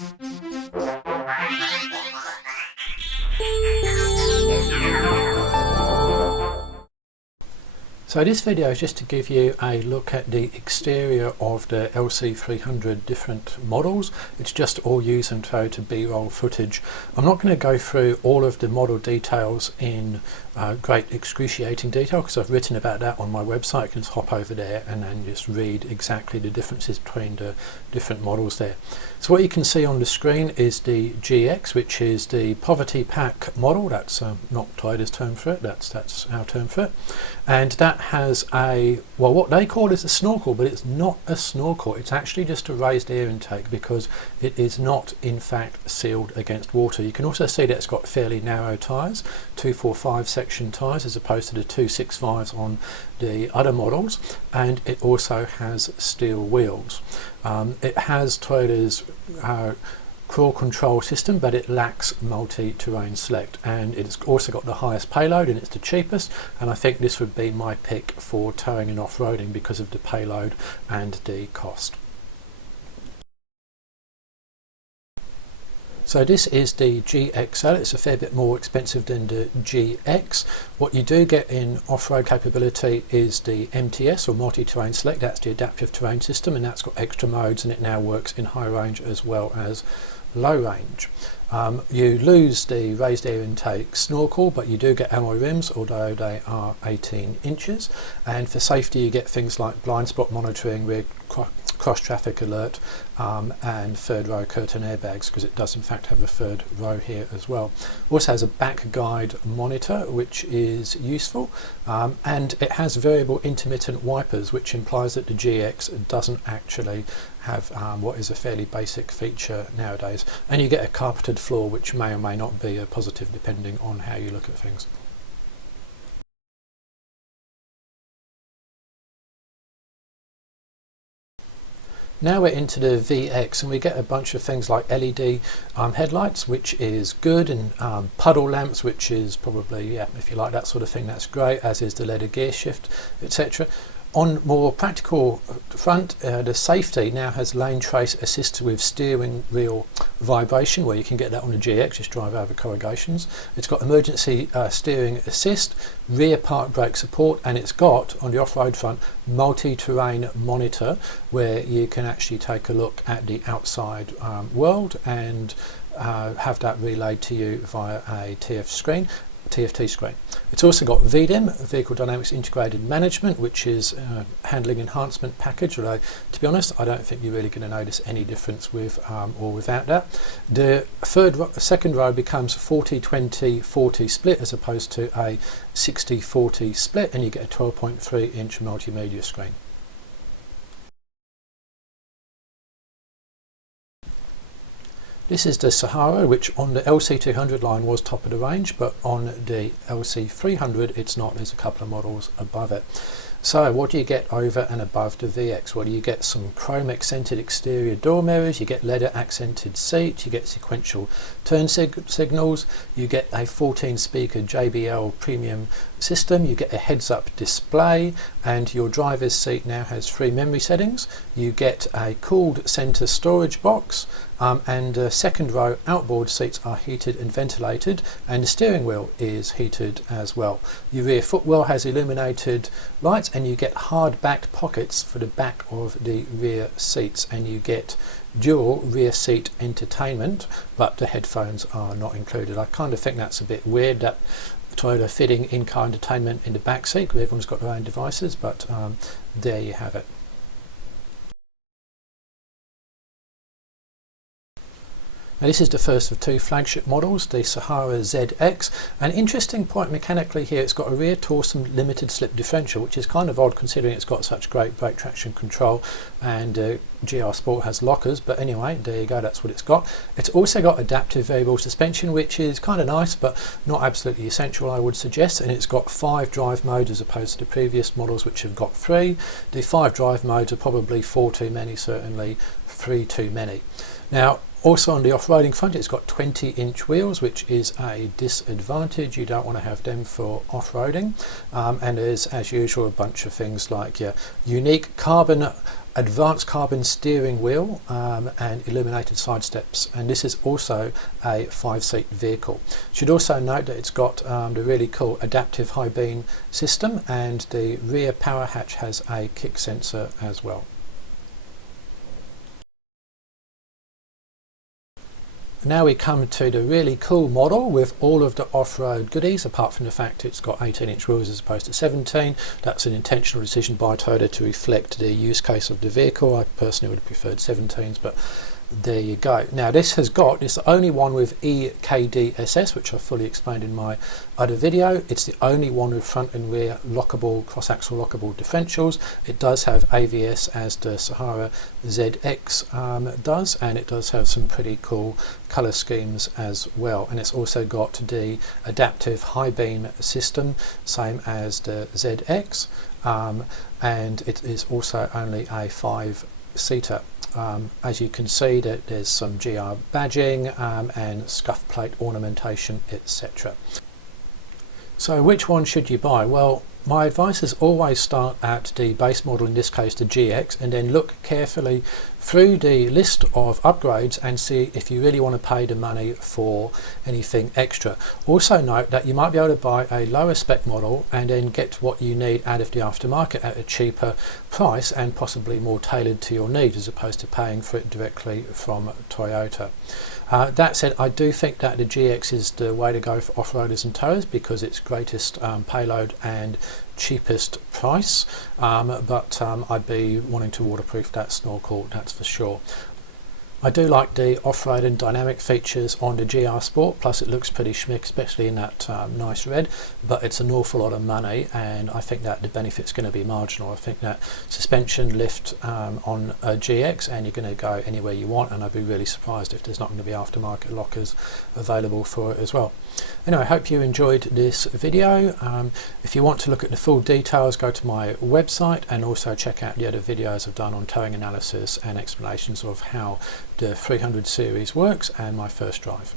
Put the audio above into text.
So this video is just to give you a look at the exterior of the LC300 different models. It's just all use and throw to B-roll footage. I'm not going to go through all of the model details in great excruciating detail because I've written about that on my website. You can just hop over there and then just read exactly the differences between the different models there. So what you can see on the screen is the GX, which is the poverty pack model. That's not Toyota's term for it, that's our term for it. And that has a, well, what they call is a snorkel, but it's not a snorkel. It's actually just a raised air intake because it is not in fact sealed against water. You can also see that it's got fairly narrow tyres, 245 section tyres as opposed to the 265s on the other models, and it also has steel wheels. It has Toyota's crawl control system, but it lacks multi-terrain select, and it's also got the highest payload and it's the cheapest, and I think this would be my pick for towing and off-roading because of the payload and the cost. So this is the GXL. It's a fair bit more expensive than the GX. What you do get in off-road capability is the MTS, or multi-terrain select. That's the adaptive terrain system, and that's got extra modes, and it now works in high range as well as low range. You lose the raised air intake snorkel, but you do get alloy rims, although they are 18 inches. And for safety you get things like blind spot monitoring, rear cross traffic alert, and third row curtain airbags, because it does in fact have a third row here as well. Also has a back guide monitor, which is useful, and it has variable intermittent wipers, which implies that the GX doesn't actually have what is a fairly basic feature nowadays. And you get a carpeted floor, which may or may not be a positive depending on how you look at things. Now we're into the VX, and we get a bunch of things like LED headlights, which is good, and puddle lamps, which is probably, yeah, if you like that sort of thing, that's great, as is the leather gear shift, etc. On more practical front, the safety now has lane trace assist with steering wheel vibration, where you can get that on the GX, just drive over corrugations. It's got emergency steering assist, rear park brake support, and it's got, on the off-road front, multi-terrain monitor, where you can actually take a look at the outside world and have that relayed to you via a TFT screen. It's also got VDIM, Vehicle Dynamics Integrated Management, which is a handling enhancement package, although to be honest I don't think you're really going to notice any difference with or without that. The second row becomes 40-20-40 split as opposed to a 60-40 split, and you get a 12.3 inch multimedia screen. This is the Sahara, which on the LC200 line was top of the range, but on the LC300 it's not. There's a couple of models above it. So what do you get over and above the VX? Well, you get some chrome accented exterior door mirrors, you get leather accented seats, you get sequential turn signals, you get a 14 speaker JBL premium system, you get a heads up display, and your driver's seat now has 3 memory settings. You get a cooled center storage box, and the second row outboard seats are heated and ventilated, and the steering wheel is heated as well. Your rear footwell has illuminated lights, and you get hard backed pockets for the back of the rear seats, and you get dual rear seat entertainment, but the headphones are not included. I kind of think that's a bit weird, that Toyota fitting in-car entertainment in the back seat, because everyone's got their own devices, but there you have it. Now this is the first of 2 flagship models, the Sahara ZX. An interesting point mechanically here, it's got a rear Torsen limited slip differential, which is kind of odd considering it's got such great brake traction control, and GR Sport has lockers, but anyway, there you go, that's what it's got. It's also got adaptive variable suspension, which is kind of nice, but not absolutely essential, I would suggest, and it's got 5 drive modes as opposed to the previous models which have got 3. The 5 drive modes are probably 4 too many, certainly 3 too many. Now, Also on the off-roading front, it's got 20-inch wheels, which is a disadvantage. You don't want to have them for off-roading. And there's, as usual, a bunch of things like your unique advanced carbon steering wheel and illuminated side steps. And this is also a 5-seat vehicle. Should also note that it's got the really cool adaptive high beam system, and the rear power hatch has a kick sensor as well. Now we come to the really cool model with all of the off-road goodies, apart from the fact it's got 18-inch wheels as opposed to 17. That's an intentional decision by Toyota to reflect the use case of the vehicle. I personally would have preferred 17s, but there you go. Now it's the only one with EKDSS, which I fully explained in my other video. It's the only one with front and rear lockable, cross-axle lockable differentials. It does have AVS as the Sahara ZX does, and it does have some pretty cool color schemes as well. And it's also got the adaptive high beam system, same as the ZX, and it is also only a 5-seater. As you can see, that there's some GR badging and scuff plate ornamentation, etc. So which one should you buy? Well, my advice is always start at the base model, in this case the GX, and then look carefully through the list of upgrades and see if you really want to pay the money for anything extra. Also note that you might be able to buy a lower spec model and then get what you need out of the aftermarket at a cheaper price and possibly more tailored to your needs, as opposed to paying for it directly from Toyota. That said, I do think that the GX is the way to go for off-roaders and towers because it's greatest payload and cheapest price, but I'd be wanting to waterproof that snorkel, that's for sure. I do like the off-road and dynamic features on the GR Sport, plus it looks pretty schmick, especially in that nice red, but it's an awful lot of money, and I think that the benefit's going to be marginal. I think that suspension lift on a GX, and you're going to go anywhere you want, and I'd be really surprised if there's not going to be aftermarket lockers available for it as well. Anyway, I hope you enjoyed this video. If you want to look at the full details, go to my website, and also check out the other videos I've done on towing analysis and explanations of how the 300 series works and my first drive.